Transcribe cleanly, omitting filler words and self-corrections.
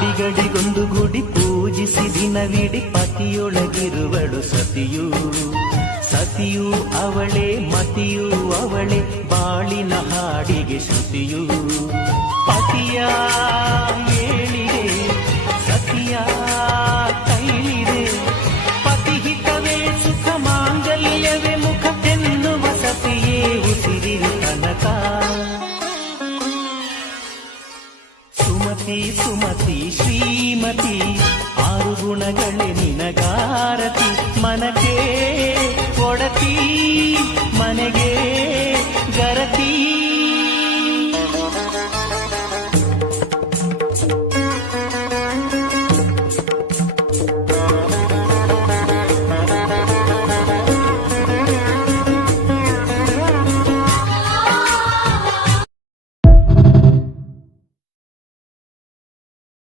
ಗಡಿಗಡಿಗೊಂದು ಗುಡಿ ಪೂಜಿಸಿ ದಿನವಿಡಿ ಪತಿಯೊಳಗಿರುವಳು ಸತಿಯು. ಸತಿಯು ಅವಳೇ ಮತಿಯು ಅವಳೇ ಬಾಳಿನ ಹಾಡಿಗೆ ಶ್ರುತಿಯು. ಪತಿಯ ಏಳಿದೆ ಸತಿಯ ಕೈಲಿದೆ. ಪತಿಹಿತವೇ ಸುಖ ಮಾಂಗಲ್ಯವೇ ಮುಖ ಎನ್ನುವ ಸತಿಯೇ ಉಸಿರಿನ ತನಕ. ಸುಮತಿ ಸುಮತಿ ಶ್ರೀಮತಿ ಆರು ಗುಣಗಳೇ ನಿನಗಾರತಿ. ಮನಕ್ಕೆ ಕೊಡತಿ ಮನೆಗೆ ಗರತಿ.